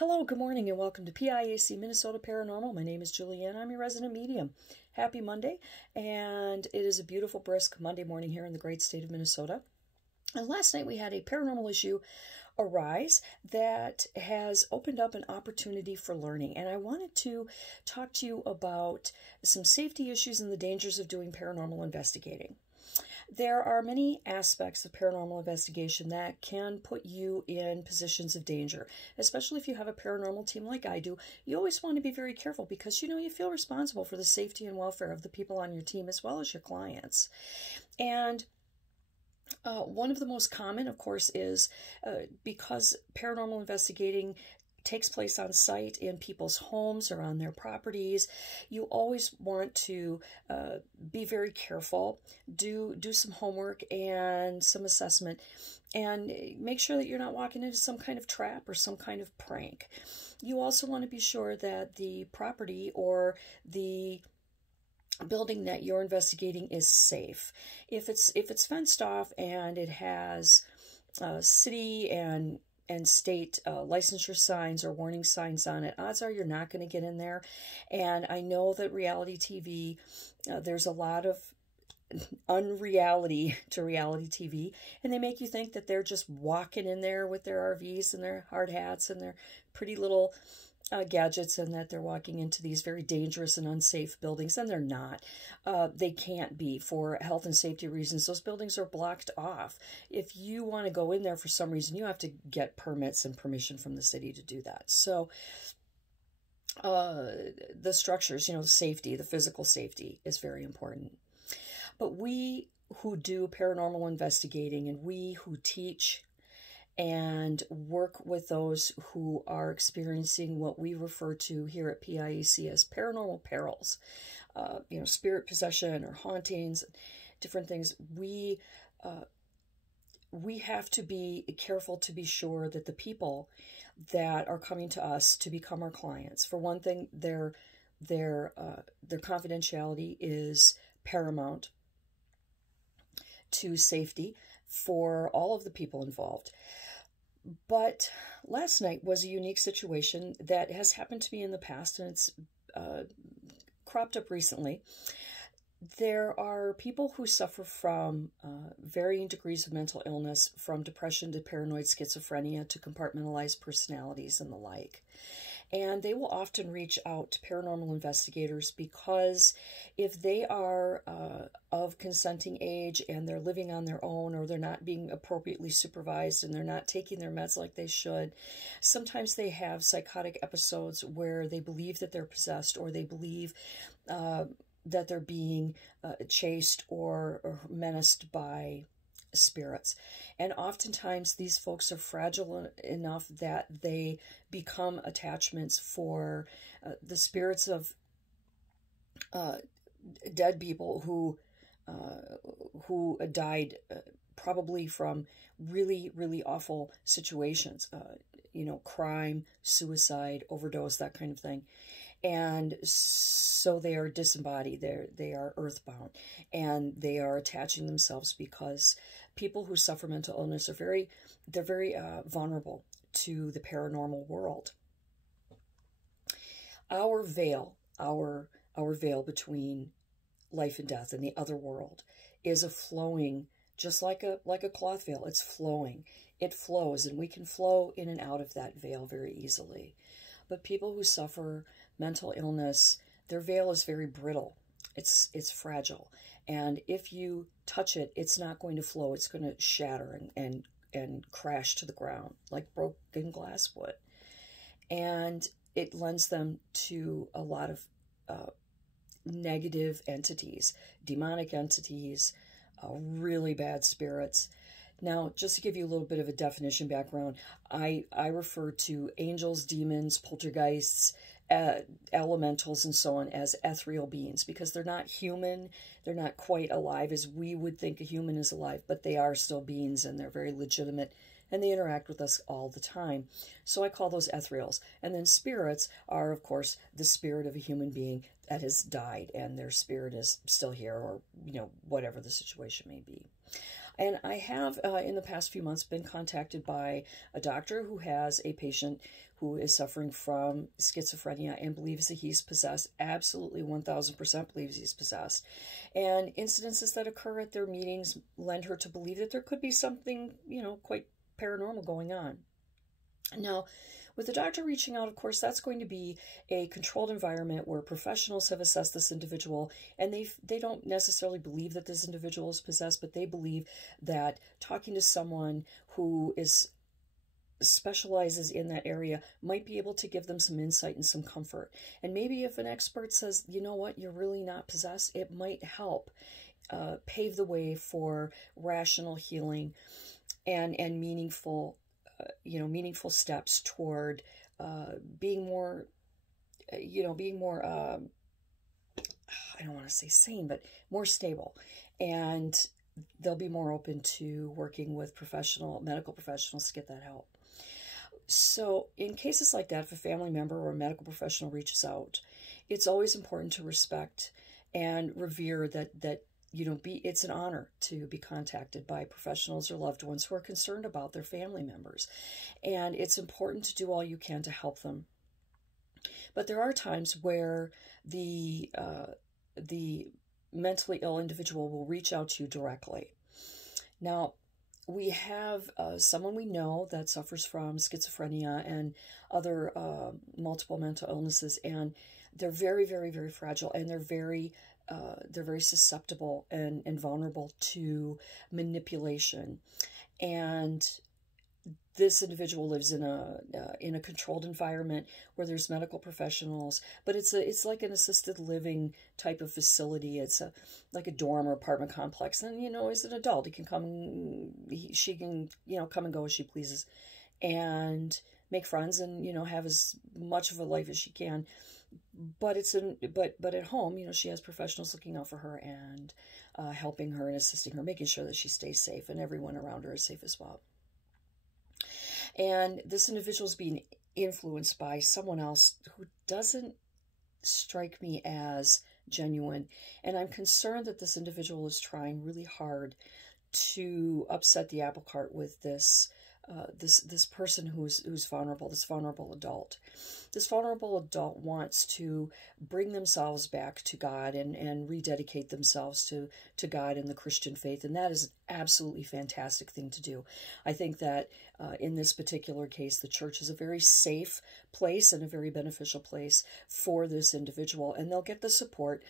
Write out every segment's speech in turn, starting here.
Hello, good morning, and welcome to PIAC Minnesota Paranormal. My name is Julianne. I'm your resident medium. Happy Monday, and it is a beautiful, brisk Monday morning here in the great state of Minnesota. And last night we had a paranormal issue arise that has opened up an opportunity for learning. And I wanted to talk to you about some safety issues and the dangers of doing paranormal investigating. There are many aspects of paranormal investigation that can put you in positions of danger, especially if you have a paranormal team like I do. You always want to be very careful because, you feel responsible for the safety and welfare of the people on your team as well as your clients. And one of the most common, of course, is because paranormal investigating takes place on site in people's homes or on their properties, you always want to be very careful, do some homework and some assessment, and make sure that you're not walking into some kind of trap or some kind of prank. You also want to be sure that the property or the building that you're investigating is safe. If it's fenced off and it has city and state licensure signs or warning signs on it, odds are you're not going to get in there. And I know that reality TV, there's a lot of unreality to reality TV, and they make you think that they're just walking in there with their RVs and their hard hats and their pretty little gadgets, and that they're walking into these very dangerous and unsafe buildings, and they're not. They can't be for health and safety reasons. Those buildings are blocked off. If you want to go in there for some reason, you have to get permits and permission from the city to do that. So the structures, safety, the physical safety is very important. But we who do paranormal investigating and we who teach and work with those who are experiencing what we refer to here at PIAC as paranormal perils, spirit possession or hauntings, different things. We have to be careful to be sure that the people that are coming to us to become our clients, for one thing, their confidentiality is paramount to safety for all of the people involved. But last night was a unique situation that has happened to me in the past, and it's cropped up recently. There are people who suffer from varying degrees of mental illness, from depression to paranoid schizophrenia to compartmentalized personalities and the like. And they will often reach out to paranormal investigators because if they are of consenting age and they're living on their own, or they're not being appropriately supervised and they're not taking their meds like they should, sometimes they have psychotic episodes where they believe that they're possessed, or they believe that they're being chased or menaced by spirits. And oftentimes these folks are fragile enough that they become attachments for the spirits of dead people who died probably from really, really awful situations, crime, suicide, overdose, that kind of thing. And so they are disembodied, they are earthbound, and they are attaching themselves because people who suffer mental illness are very vulnerable to the paranormal world. Our veil between life and death and the other world is a flowing, just like a cloth veil. It's flowing. It flows, and we can flow in and out of that veil very easily. But people who suffer mental illness, their veil is very brittle. It's fragile. And if you touch it, it's not going to flow. It's going to shatter and crash to the ground like broken glass would. And it lends them to a lot of negative entities, demonic entities, really bad spirits. Now, just to give you a little bit of a definition background, I refer to angels, demons, poltergeists, elementals, and so on as ethereal beings, because they're not human. They're not quite alive as we would think a human is alive, but they are still beings, and they're very legitimate, and they interact with us all the time. So I call those ethereals. And then spirits are, of course, the spirit of a human being that has died, and their spirit is still here, or, whatever the situation may be. And I have, in the past few months, been contacted by a doctor who has a patient who is suffering from schizophrenia and believes that he's possessed, absolutely 1000% believes he's possessed. And incidences that occur at their meetings lend her to believe that there could be something, quite paranormal going on. Now, with the doctor reaching out, of course, that's going to be a controlled environment where professionals have assessed this individual, and they don't necessarily believe that this individual is possessed, but they believe that talking to someone who specializes in that area might be able to give them some insight and some comfort. And maybe if an expert says, you know what, you're really not possessed, it might help pave the way for rational healing and meaningful steps toward being more, I don't want to say sane, but more stable. And they'll be more open to working with medical professionals to get that help. So in cases like that, if a family member or a medical professional reaches out, it's always important to respect and revere that it's an honor to be contacted by professionals or loved ones who are concerned about their family members. And it's important to do all you can to help them. But there are times where the mentally ill individual will reach out to you directly. Now, we have someone we know that suffers from schizophrenia and other multiple mental illnesses, and they're very, very, very fragile, and they're very susceptible and vulnerable to manipulation. And this individual lives in a controlled environment where there's medical professionals, but it's like an assisted living type of facility. It's like a dorm or apartment complex. And as an adult, she can come and go as she pleases, and make friends and have as much of a life as she can. But but at home, she has professionals looking out for her and helping her and assisting her, making sure that she stays safe and everyone around her is safe as well. And this individual is being influenced by someone else who doesn't strike me as genuine. And I'm concerned that this individual is trying really hard to upset the apple cart with this person who's vulnerable, this vulnerable adult. This vulnerable adult wants to bring themselves back to God and rededicate themselves to God and the Christian faith, and that is an absolutely fantastic thing to do. I think that in this particular case, the church is a very safe place and a very beneficial place for this individual, and they'll get the support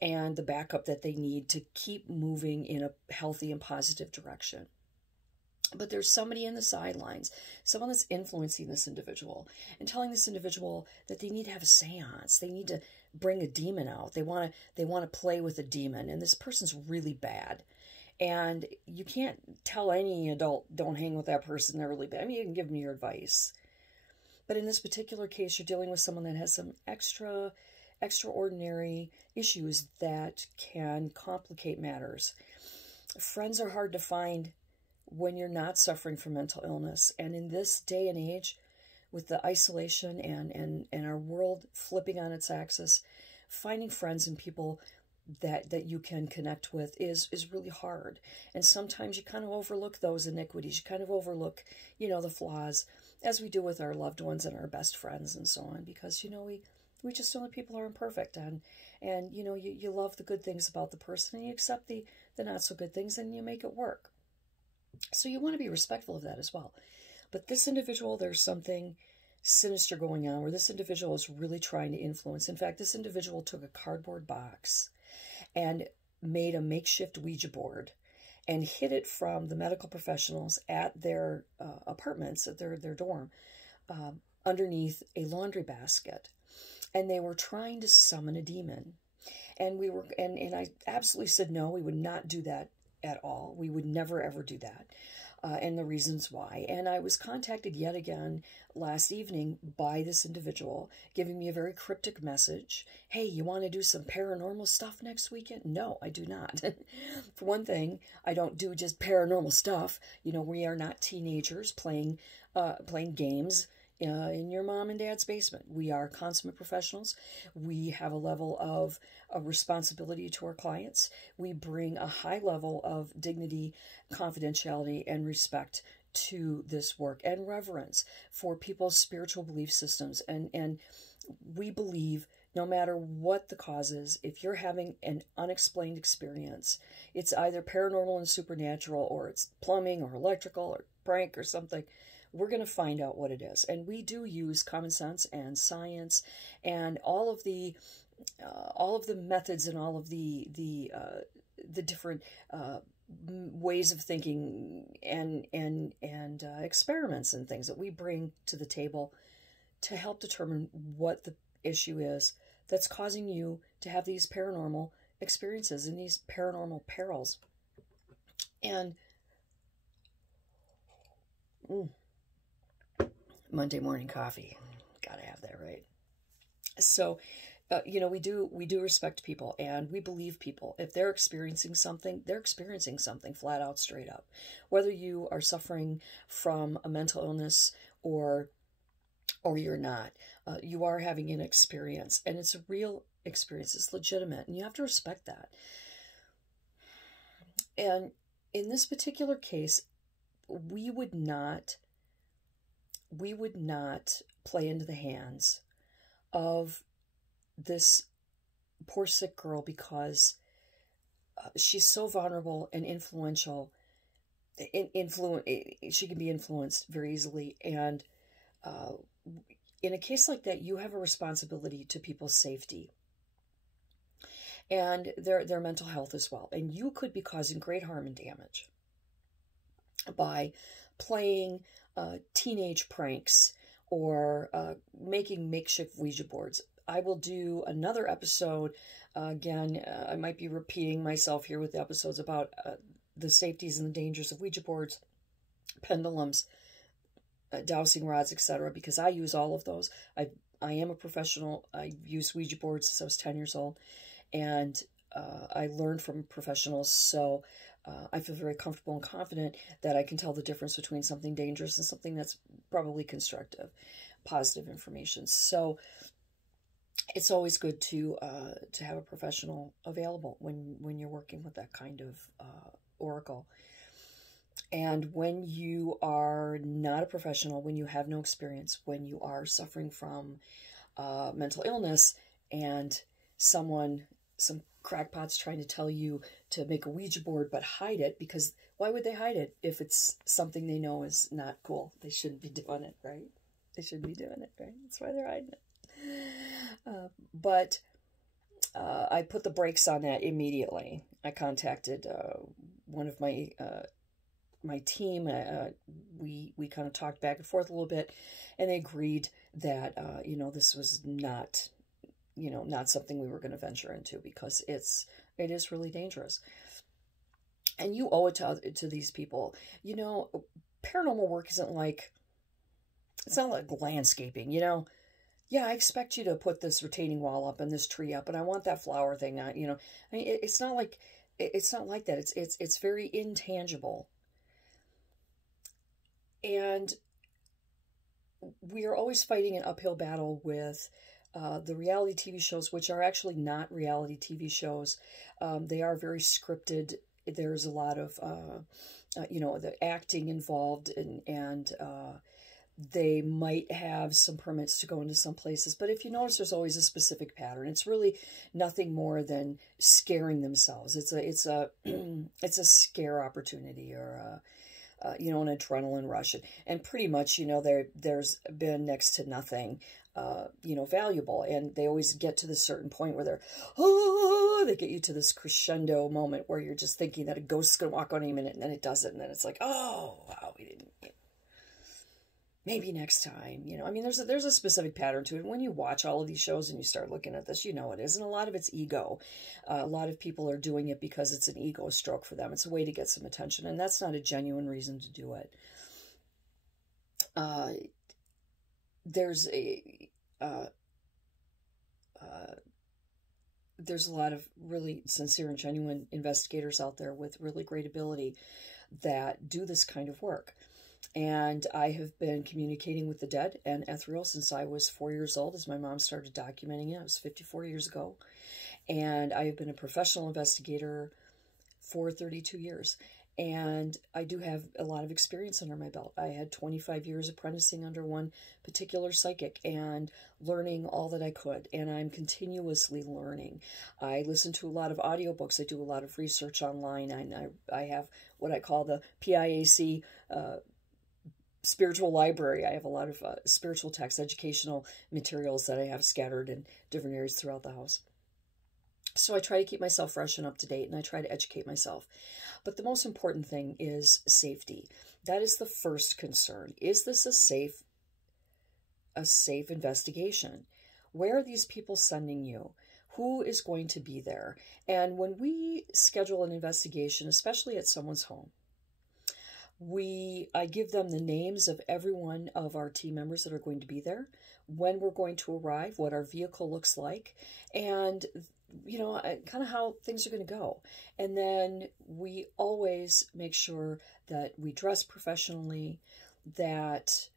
and the backup that they need to keep moving in a healthy and positive direction. But there's somebody in the sidelines, someone that's influencing this individual and telling this individual that they need to have a seance. They need to bring a demon out. They want to play with a demon, and this person's really bad. And you can't tell any adult, don't hang with that person, they're really bad. I mean, you can give them your advice. But in this particular case, you're dealing with someone that has some extraordinary issues that can complicate matters. Friends are hard to find when you're not suffering from mental illness. And in this day and age, with the isolation and our world flipping on its axis, finding friends and people that you can connect with is really hard. And sometimes you kind of overlook those iniquities. You kind of overlook, the flaws, as we do with our loved ones and our best friends and so on, because, we just know that people are imperfect, and you love the good things about the person, and you accept the not so good things, and you make it work. So you want to be respectful of that as well. But this individual, there's something sinister going on where this individual is really trying to influence. In fact, this individual took a cardboard box and made a makeshift Ouija board and hid it from the medical professionals at their apartments, at their dorm, underneath a laundry basket. And they were trying to summon a demon. And I absolutely said, no, we would not do that at all. We would never, ever do that. And the reasons why. And I was contacted yet again last evening by this individual, giving me a very cryptic message. Hey, you want to do some paranormal stuff next weekend? No, I do not. For one thing, I don't do just paranormal stuff. We are not teenagers playing games in your mom and dad's basement. We are consummate professionals. We have a level of responsibility to our clients. We bring a high level of dignity, confidentiality, and respect to this work and reverence for people's spiritual belief systems. And we believe no matter what the cause is, if you're having an unexplained experience, it's either paranormal and supernatural, or it's plumbing or electrical or prank or something, we're going to find out what it is. And we do use common sense and science and all of the methods and all of the different ways of thinking and experiments and things that we bring to the table to help determine what the issue is that's causing you to have these paranormal experiences and these paranormal perils. And Monday morning coffee, gotta have that, right? So you know, we do respect people, and we believe people. If they're experiencing something, they're experiencing something flat out, straight up. Whether you are suffering from a mental illness or you're not, you are having an experience, and it's a real experience. It's legitimate, and you have to respect that. And in this particular case, we would not play into the hands of this poor sick girl, because she's so vulnerable and influential. She can be influenced very easily, and in a case like that, you have a responsibility to people's safety and their mental health as well. And you could be causing great harm and damage by playing teenage pranks or making makeshift Ouija boards. I will do another episode. Again, I might be repeating myself here with the episodes about the safeties and the dangers of Ouija boards, pendulums, dowsing rods, etc., because I use all of those. I am a professional. I use Ouija boards since I was 10 years old, and I learned from professionals, so I feel very comfortable and confident that I can tell the difference between something dangerous and something that's probably constructive, positive information. So it's always good to have a professional available when you're working with that kind of oracle. And when you are not a professional, when you have no experience, when you are suffering from mental illness, and some crackpot's trying to tell you to make a Ouija board but hide it, because why would they hide it if it's something they know is not cool? They shouldn't be doing it, right? They shouldn't be doing it, right? That's why they're hiding it. But I put the brakes on that immediately. I contacted one of my team. We kind of talked back and forth a little bit, and they agreed that this was not something we were going to venture into, because it is really dangerous, and you owe it to these people. Paranormal work isn't like, it's not like landscaping. Yeah, I expect you to put this retaining wall up and this tree up, and I want that flower thing on. I mean, it's not like that. It's very intangible, and we are always fighting an uphill battle with the reality TV shows, which are actually not reality TV shows. They are very scripted. There's a lot of the acting involved, and they might have some permits to go into some places. But if you notice, there's always a specific pattern. It's really nothing more than scaring themselves. It's a scare opportunity, or an adrenaline rush. And pretty much, there's been next to nothing, valuable. And they always get to this certain point where they get you to this crescendo moment where you're just thinking that a ghost is going to walk on any minute, and then it doesn't. And then it's like, oh, wow, we didn't. Maybe next time, I mean, there's a specific pattern to it. When you watch all of these shows and you start looking at this, it is. And a lot of it's ego. A lot of people are doing it because it's an ego stroke for them. It's a way to get some attention, and that's not a genuine reason to do it. There's a lot of really sincere and genuine investigators out there with really great ability that do this kind of work. And I have been communicating with the dead and ethereal since I was 4 years old, as my mom started documenting it. It was 54 years ago. And I have been a professional investigator for 32 years. And I do have a lot of experience under my belt. I had 25 years apprenticing under one particular psychic and learning all that I could. And I'm continuously learning. I listen to a lot of audiobooks. I do a lot of research online. And I have what I call the PIAC spiritual library. I have a lot of spiritual text, educational materials that I have scattered in different areas throughout the house. So I try to keep myself fresh and up to date, and I try to educate myself. But the most important thing is safety. That is the first concern. Is this a safe investigation? Where are these people sending you? Who is going to be there? And when we schedule an investigation, especially at someone's home, I give them the names of every one of our team members that are going to be there, when we're going to arrive, what our vehicle looks like, and kind of how things are going to go. And then we always make sure that we dress professionally, that,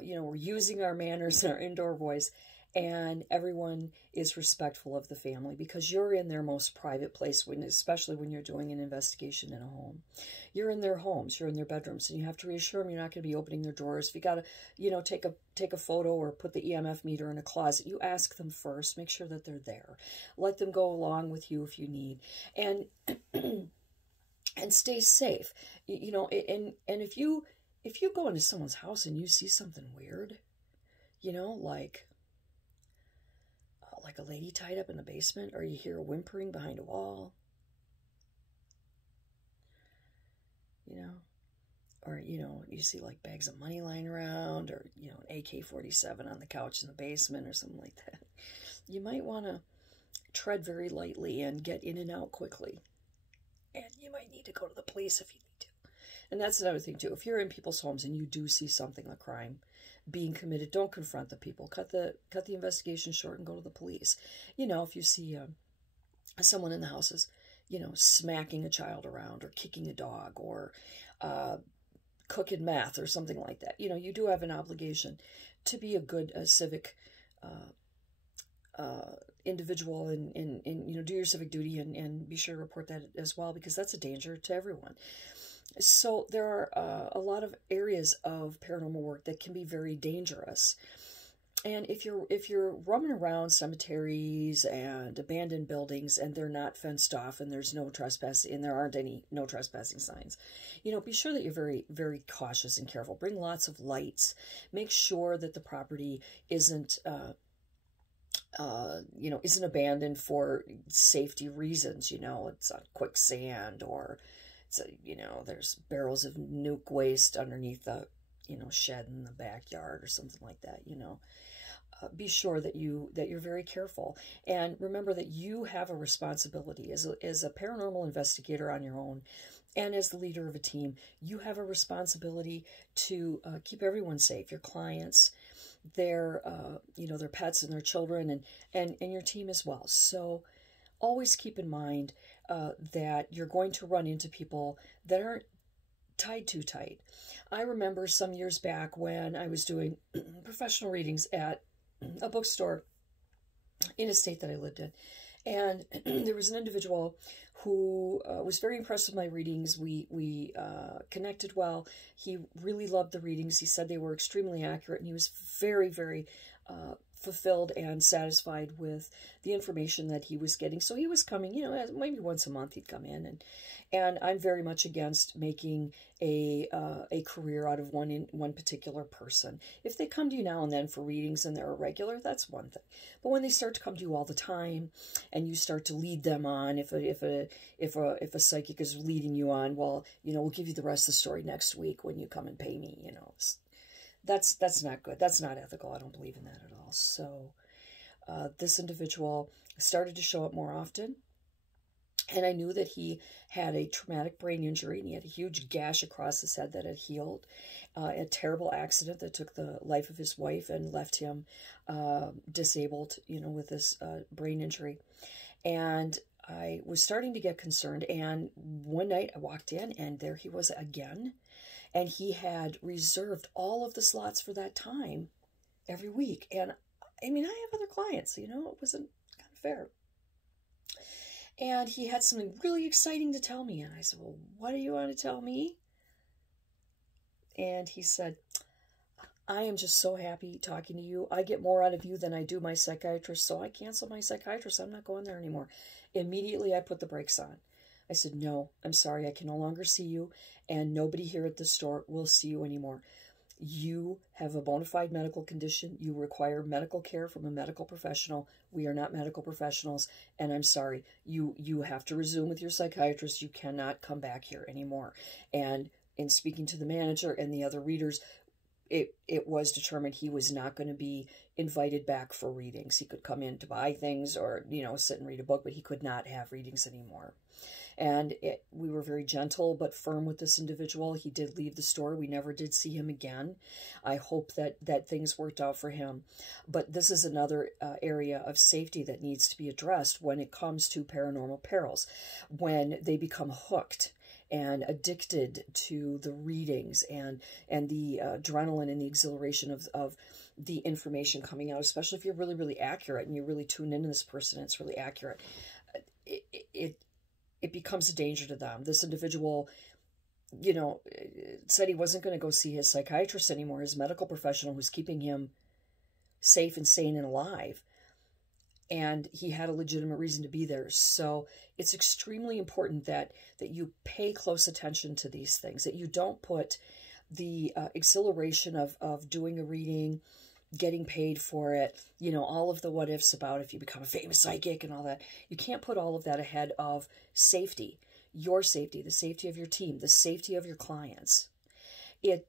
we're using our manners and our indoor voice, and everyone is respectful of the family, because you're in their most private place, especially when you're doing an investigation in a home. You're in their homes, you're in their bedrooms, and you have to reassure them you're not going to be opening their drawers. If you got to, take a photo or put the EMF meter in a closet, you ask them first, make sure that they're there. Let them go along with you if you need. And and stay safe. And if you go into someone's house and you see something weird, like a lady tied up in the basement, or you hear whimpering behind a wall, or, you see like bags of money lying around, or, an AK-47 on the couch in the basement or something like that, you might want to tread very lightly and get in and out quickly. And you might need to go to the police if you need to. And that's another thing too. If you're in people's homes and you do see something, a crime being committed, don't confront the people. Cut the investigation short and go to the police. If you see someone in the house is, smacking a child around, or kicking a dog, or cooking meth or something like that, you do have an obligation to be a good civic individual, and do your civic duty, and be sure to report that as well, because that's a danger to everyone. So there are a lot of areas of paranormal work that can be very dangerous. And if you're roaming around cemeteries and abandoned buildings, and they're not fenced off, and there's no trespassing, and there aren't any no trespassing signs, be sure that you're very, very cautious and careful. Bring lots of lights. Make sure that the property isn't abandoned for safety reasons. It's on quicksand, or there's barrels of nuke waste underneath the, shed in the backyard or something like that. Be sure that you're very careful, and remember that you have a responsibility as a paranormal investigator on your own, and as the leader of a team. You have a responsibility to keep everyone safe, your clients, their pets and their children, and your team as well. So always keep in mind that you're going to run into people that aren't tied too tight. I remember some years back when I was doing professional readings at a bookstore in a state that I lived in, and there was an individual who was very impressed with my readings. We connected well. He really loved the readings. He said they were extremely accurate, and he was very, very fulfilled and satisfied with the information that he was getting. So he was coming, maybe once a month he'd come in, and I'm very much against making a career out of one particular person. If they come to you now and then for readings and they're a regular, that's one thing. But when they start to come to you all the time, and you start to lead them on, if a psychic is leading you on, well, we'll give you the rest of the story next week when you come and pay me, That's not good. That's not ethical. I don't believe in that at all. So this individual started to show up more often, and I knew that he had a traumatic brain injury, and he had a huge gash across his head that had healed. A terrible accident that took the life of his wife and left him disabled, with this brain injury. And I was starting to get concerned, and one night I walked in, and there he was again. And he had reserved all of the slots for that time every week. And I mean, I have other clients, it wasn't kind of fair. And he had something really exciting to tell me. And I said, well, what do you want to tell me? And he said, I am just so happy talking to you. I get more out of you than I do my psychiatrist, so I cancel my psychiatrist. I'm not going there anymore. Immediately, I put the brakes on. I said, no, I'm sorry. I can no longer see you, and nobody here at the store will see you anymore. You have a bona fide medical condition. You require medical care from a medical professional. We are not medical professionals, and I'm sorry. You have to resume with your psychiatrist. You cannot come back here anymore. And in speaking to the manager and the other readers, it was determined he was not going to be invited back for readings. He could come in to buy things or, sit and read a book, but he could not have readings anymore. And we were very gentle but firm with this individual. He did leave the store. We never did see him again. I hope that things worked out for him. But this is another area of safety that needs to be addressed when it comes to paranormal perils. When they become hooked and addicted to the readings and the adrenaline and the exhilaration of the information coming out, especially if you're really, really accurate and you're really tuned into this person and it's really accurate, it becomes a danger to them. This individual, said he wasn't going to go see his psychiatrist anymore, his medical professional who's keeping him safe and sane and alive. And he had a legitimate reason to be there. So it's extremely important that you pay close attention to these things, that you don't put the exhilaration of doing a reading, getting paid for it, all of the what ifs about if you become a famous psychic and all that. You can't put all of that ahead of safety, your safety, the safety of your team, the safety of your clients. It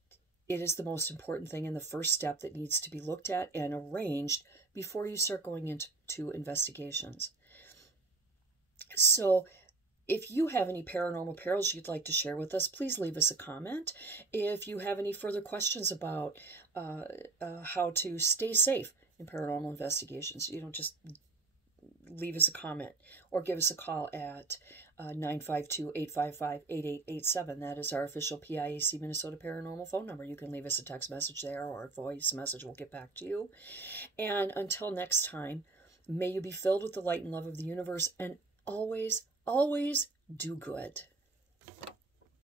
is the most important thing and the first step that needs to be looked at and arranged before you start going into investigations. So if you have any paranormal perils you'd like to share with us, please leave us a comment. If you have any further questions about how to stay safe in paranormal investigations, just leave us a comment or give us a call at 952-855-8887. That is our official PIAC Minnesota Paranormal phone number. You can leave us a text message there or a voice message. We'll get back to you. And until next time, may you be filled with the light and love of the universe and always, always do good.